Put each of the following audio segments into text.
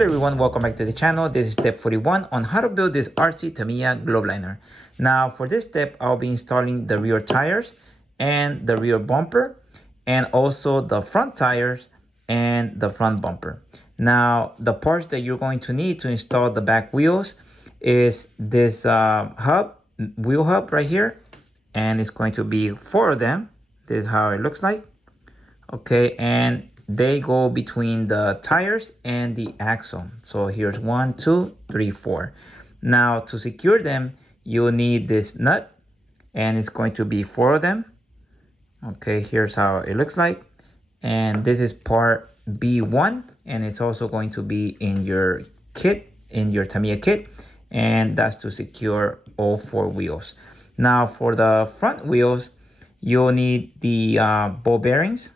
Hello everyone, welcome back to the channel. This is step 41 on how to build this artsy Tamiya glove liner. Now for this step, I'll be installing the rear tires and the rear bumper and also the front tires and the front bumper. Now the parts that you're going to need to install the back wheels is this wheel hub right here, and it's going to be 4 of them. This is how it looks like. Okay, and they go between the tires and the axle. So here's 1, 2, 3, 4. Now to secure them, you'll need this nut, and it's going to be 4 of them. Okay, here's how it looks like. And this is part B1, and it's also going to be in your kit, in your Tamiya kit, and that's to secure all 4 wheels. Now for the front wheels, you'll need the ball bearings.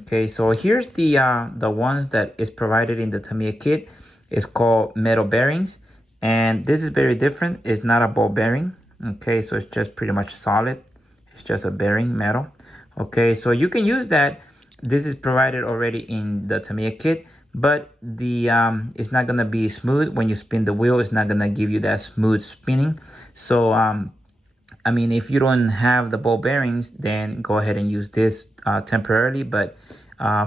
Okay, so here's the ones that is provided in the Tamiya kit. It's called metal bearings, and this is very different. It's not a ball bearing. Okay, so it's just pretty much solid. It's just a bearing, metal. Okay, so you can use that. This is provided already in the Tamiya kit, but the it's not gonna be smooth when you spin the wheel. It's not gonna give you that smooth spinning. So I mean, if you don't have the ball bearings, then go ahead and use this temporarily. But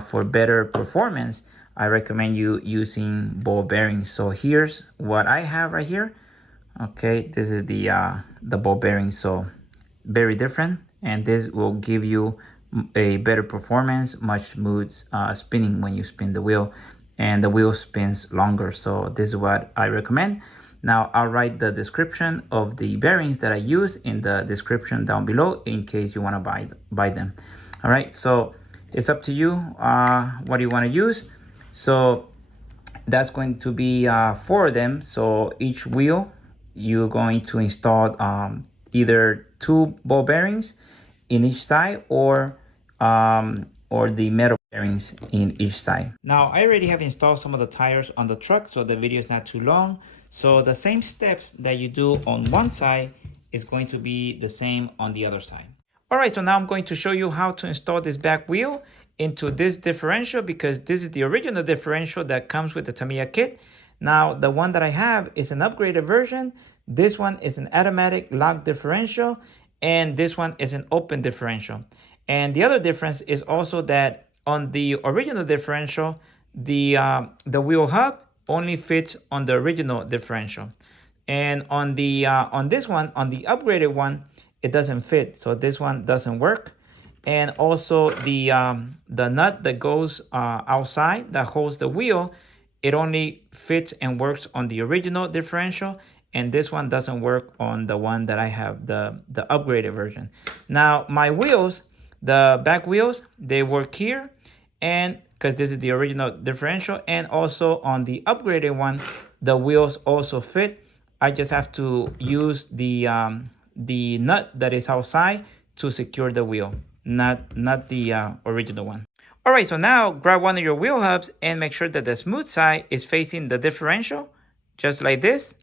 for better performance, I recommend you using ball bearings. So here's what I have right here. Okay, this is the ball bearing. So very different, and this will give you a better performance, much smooth spinning when you spin the wheel, and the wheel spins longer. So this is what I recommend. Now I'll write the description of the bearings that I use in the description down below in case you want to buy them. All right, so it's up to you what you want to use. So that's going to be 4 of them. So each wheel you're going to install either 2 ball bearings in each side or the metal bearings in each side. Now I already have installed some of the tires on the truck, so the video is not too long. So the same steps that you do on one side is going to be the same on the other side. All right, so now I'm going to show you how to install this back wheel into this differential, because this is the original differential that comes with the Tamiya kit. Now the one that I have is an upgraded version. This one is an automatic lock differential, and this one is an open differential. And the other difference is also that on the original differential, the wheel hub only fits on the original differential, and on this one, on the upgraded one, it doesn't fit. So this one doesn't work. And also the nut that goes outside that holds the wheel, it only fits and works on the original differential, and this one doesn't work on the one that I have, the upgraded version. Now my wheels, the back wheels, they work here, and because this is the original differential, and also on the upgraded one, the wheels also fit. I just have to use the nut that is outside to secure the wheel, not the original one. All right, so now grab one of your wheel hubs and make sure that the smooth side is facing the differential, just like this,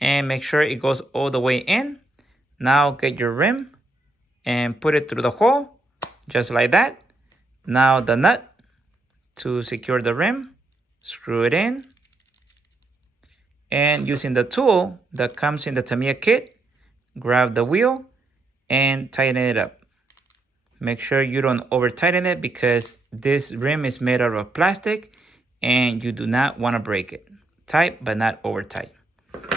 and make sure it goes all the way in. Now get your rim and put it through the hole, just like that. Now the nut to secure the rim, screw it in, and using the tool that comes in the Tamiya kit, grab the wheel and tighten it up. Make sure you don't over tighten it, because this rim is made out of plastic and you do not want to break it. Tight but not over tight.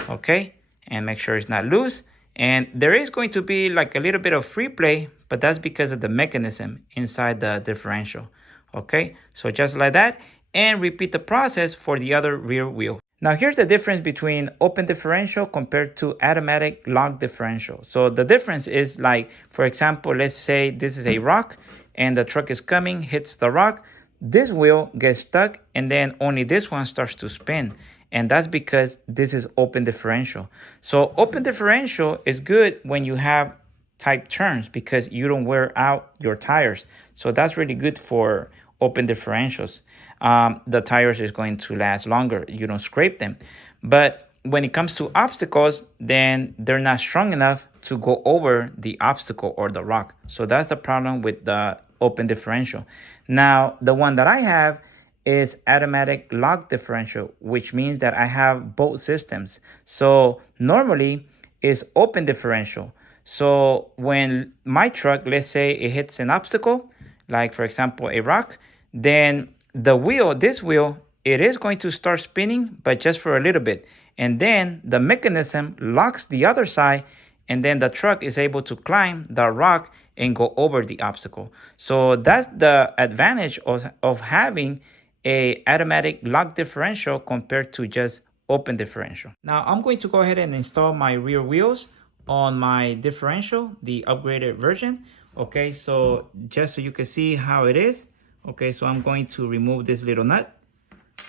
Okay, and make sure it's not loose. And there is going to be like a little bit of free play, but that's because of the mechanism inside the differential. Okay, so just like that, and repeat the process for the other rear wheel. Now here's the difference between open differential compared to automatic lock differential. So the difference is, like, for example, let's say this is a rock and the truck is coming, hits the rock. This wheel gets stuck, and then only this one starts to spin. And that's because this is open differential. So open differential is good when you have tight turns, because you don't wear out your tires. So that's really good for open differentials. The tires is going to last longer. You don't scrape them. But when it comes to obstacles, then they're not strong enough to go over the obstacle or the rock. So that's the problem with the open differential. Now, the one that I have is automatic lock differential, which means that I have both systems. So normally it's open differential. So when my truck, let's say it hits an obstacle, like for example a rock, then the wheel, this wheel, it is going to start spinning, but just for a little bit. And then the mechanism locks the other side, and then the truck is able to climb the rock and go over the obstacle. So that's the advantage of having a automatic lock differential compared to just open differential. Now I'm going to go ahead and install my rear wheels on my differential, the upgraded version. Okay, so just so you can see how it is. Okay, so I'm going to remove this little nut.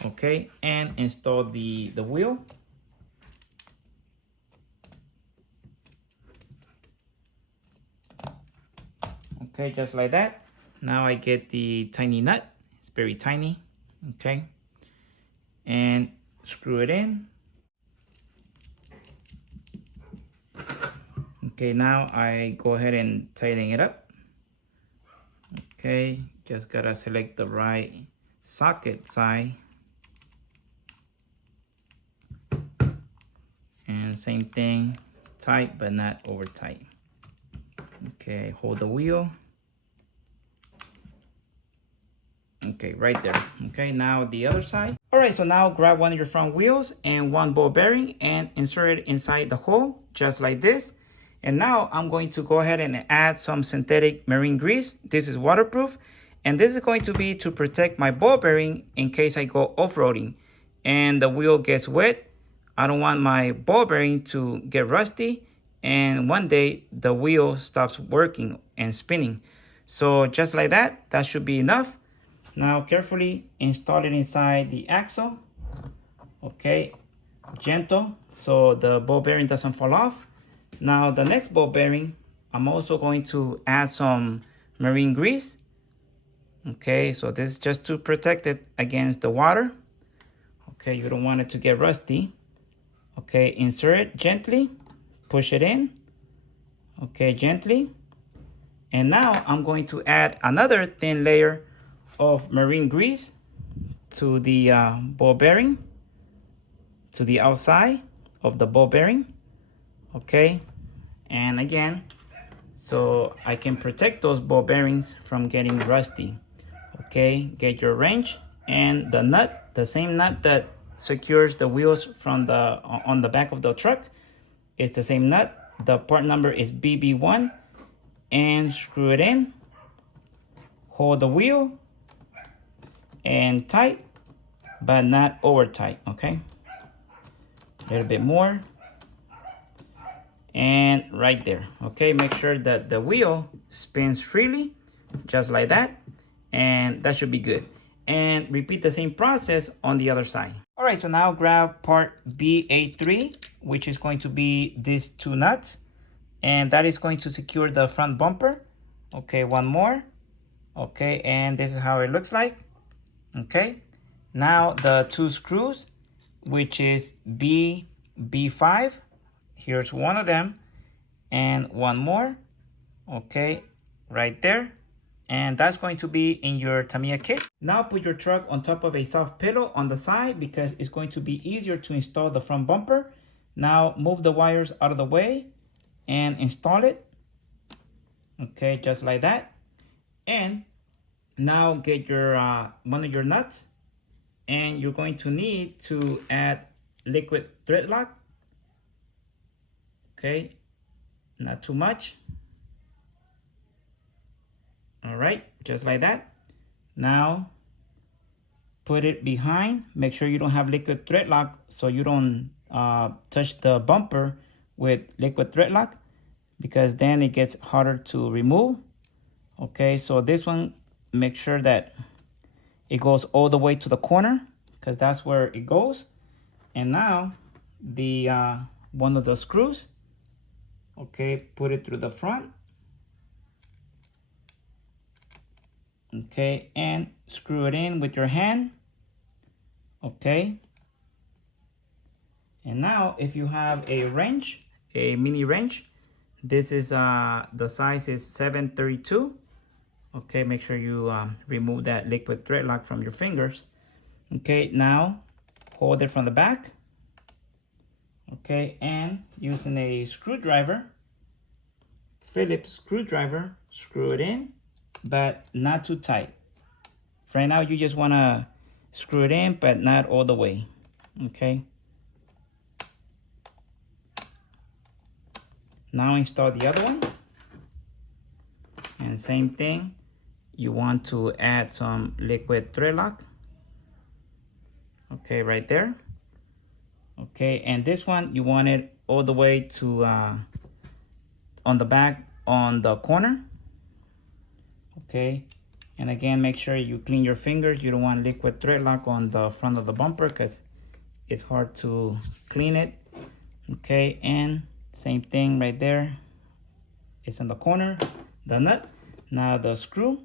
Okay, and install the wheel. Okay, just like that. Now I get the tiny nut. It's very tiny. Okay, and screw it in. Okay, now I go ahead and tighten it up. Okay, just gotta select the right socket side. And same thing, tight but not over tight. Okay, hold the wheel. Okay, right there. Okay, now the other side. All right, so now grab one of your front wheels and one ball bearing and insert it inside the hole, just like this. And now I'm going to go ahead and add some synthetic marine grease. This is waterproof, and this is going to be to protect my ball bearing in case I go off-roading and the wheel gets wet. I don't want my ball bearing to get rusty and one day the wheel stops working and spinning. So just like that, that should be enough. Now carefully install it inside the axle. Okay, gentle so the ball bearing doesn't fall off. Now the next ball bearing, I'm also going to add some marine grease. Okay, so this is just to protect it against the water. Okay, you don't want it to get rusty. Okay, insert it gently, push it in. Okay, gently. And now I'm going to add another thin layer of marine grease to the ball bearing, to the outside of the ball bearing. Okay, and again, so I can protect those ball bearings from getting rusty. Okay, get your wrench and the nut, the same nut that secures the wheels from the on the back of the truck. It's the same nut. The part number is BB1, and screw it in. Hold the wheel and tight, but not over tight. Okay, a little bit more. And right there. Okay, make sure that the wheel spins freely, just like that, and that should be good. And repeat the same process on the other side. All right, so now grab part BA3, which is going to be these two nuts, and that is going to secure the front bumper. Okay, one more. Okay, and this is how it looks like. Okay, now the two screws, which is B5. Here's one of them and one more. Okay, right there. And that's going to be in your Tamiya kit. Now put your truck on top of a soft pillow on the side because it's going to be easier to install the front bumper. Now move the wires out of the way and install it. Okay, just like that. And now get your one of your nuts, and you're going to need to add liquid thread lock. Okay, not too much. All right, just like that. Now put it behind. Make sure you don't have liquid thread lock so you don't touch the bumper with liquid thread lock, because then it gets harder to remove. Okay, so this one, make sure that it goes all the way to the corner because that's where it goes. And now the one of the screws. Okay, put it through the front. Okay, and screw it in with your hand. Okay. And now if you have a wrench, a mini wrench, this is the size is 732. Okay, make sure you remove that liquid thread lock from your fingers. Okay, now hold it from the back. Okay, and using a screwdriver, Phillips screwdriver, screw it in, but not too tight. Right now, you just want to screw it in, but not all the way. Okay. Now install the other one. And same thing, you want to add some liquid thread lock. Okay, right there. Okay, and this one, you want it all the way to on the back, on the corner. Okay, and again, make sure you clean your fingers. You don't want liquid thread lock on the front of the bumper because it's hard to clean it. Okay, and same thing right there. It's in the corner, the nut. Now the screw.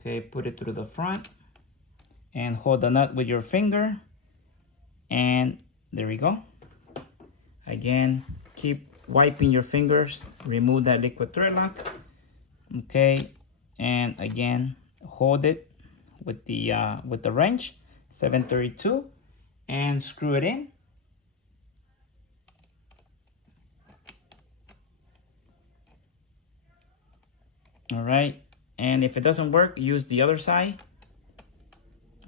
Okay, put it through the front and hold the nut with your finger. And there we go. Again, keep wiping your fingers, remove that liquid thread lock. Okay, and again, hold it with the wrench, 732, and screw it in. All right, and if it doesn't work, use the other side.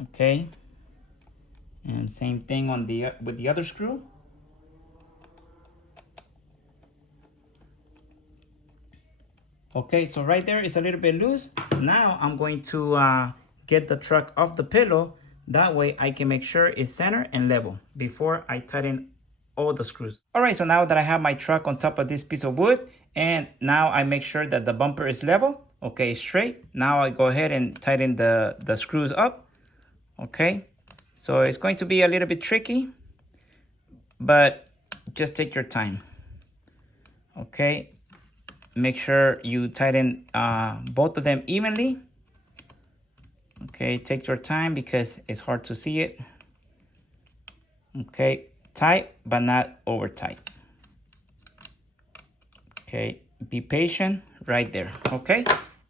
Okay, and same thing on the with the other screw. Okay, so right there is a little bit loose. Now I'm going to get the truck off the pillow. That way I can make sure it's center and level before I tighten all the screws. All right, so now that I have my truck on top of this piece of wood, and now I make sure that the bumper is level, okay, straight. Now I go ahead and tighten the screws up, okay? So it's going to be a little bit tricky, but just take your time, okay? Make sure you tighten both of them evenly. Okay, take your time because it's hard to see it. Okay, tight, but not over tight. Okay, be patient right there, okay?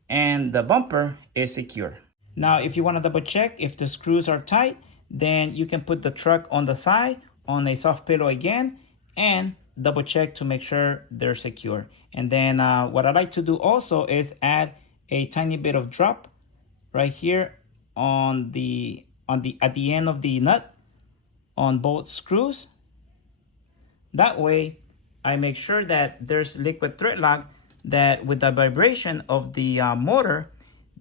And the bumper is secure. Now, if you want to double check if the screws are tight, then you can put the truck on the side on a soft pillow again and double check to make sure they're secure. And then what I like to do also is add a tiny bit of drop right here at the end of the nut on both screws. That way I make sure that there's liquid thread lock, that with the vibration of the motor,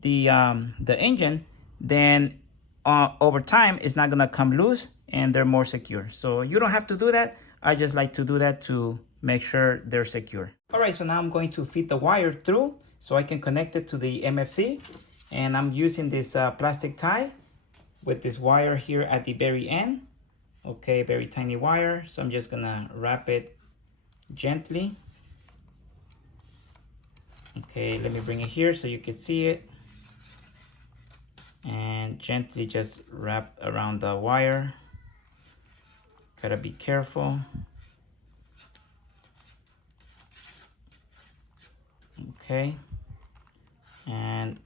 the engine, then over time it's not gonna come loose and they're more secure. So you don't have to do that. I just like to do that to make sure they're secure. All right, so now I'm going to feed the wire through so I can connect it to the MFC. And I'm using this plastic tie with this wire here at the very end. Okay, very tiny wire. So I'm just gonna wrap it gently. Okay, let me bring it here so you can see it. And gently just wrap around the wire. Gotta be careful. Okay, and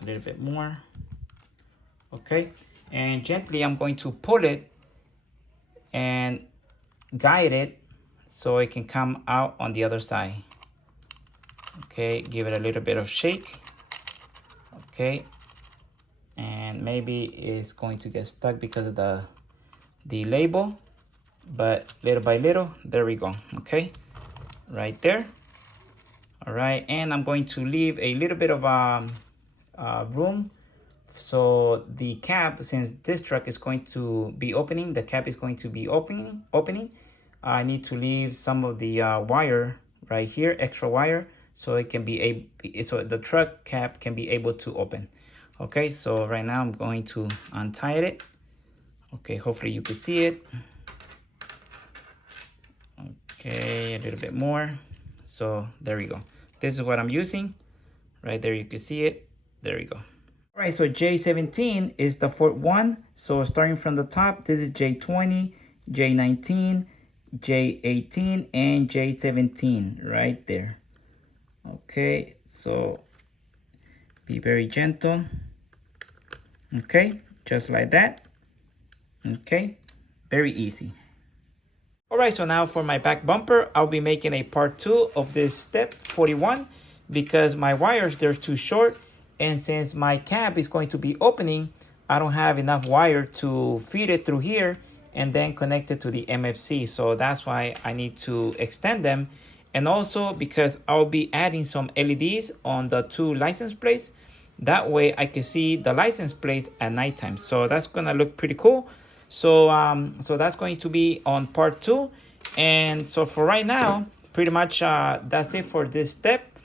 a little bit more. Okay, and gently I'm going to pull it and guide it so it can come out on the other side. Okay, give it a little bit of shake. Okay, and maybe it's going to get stuck because of the label, but little by little, there we go. Okay, right there. All right, and I'm going to leave a little bit of room so the cap, since this truck is going to be opening, the cap is going to be opening. I need to leave some of the wire right here, extra wire, so it can be so the truck cap can be able to open. Okay, so right now I'm going to untie it. Okay, hopefully you can see it. Okay, a little bit more. So there we go. This is what I'm using. Right there, you can see it. There we go. All right, so J17 is the fourth one. So starting from the top, this is J20, J19, J18, and J17 right there. Okay, so be very gentle. Okay, just like that. Okay, very easy. All right, so now for my back bumper, I'll be making a part 2 of this step 41 because my wires, they're too short. And since my cab is going to be opening, I don't have enough wire to feed it through here and then connect it to the MFC. So that's why I need to extend them. And also because I'll be adding some LEDs on the 2 license plates. That way I can see the license plates at nighttime. So that's gonna look pretty cool. So so that's going to be on part 2. And so for right now, pretty much that's it for this step.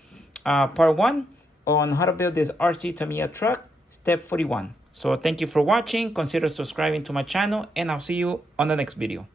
Part 1 on how to build this RC Tamiya truck, step 41. So thank you for watching. Consider subscribing to my channel, and I'll see you on the next video.